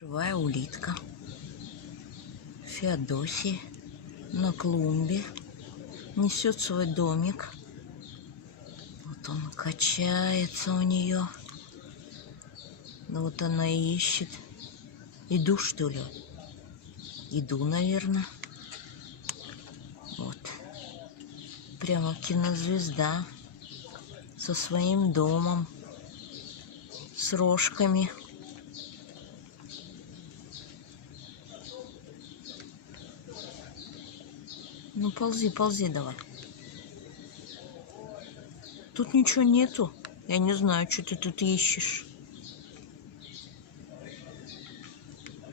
Живая улитка Феодосия на клумбе несет свой домик. Вот он качается у нее. Ну вот она ищет. Еду, что ли? Еду, наверное. Вот. Прямо кинозвезда со своим домом, с рожками. Ну, ползи, ползи давай. Тут ничего нету. Я не знаю, что ты тут ищешь.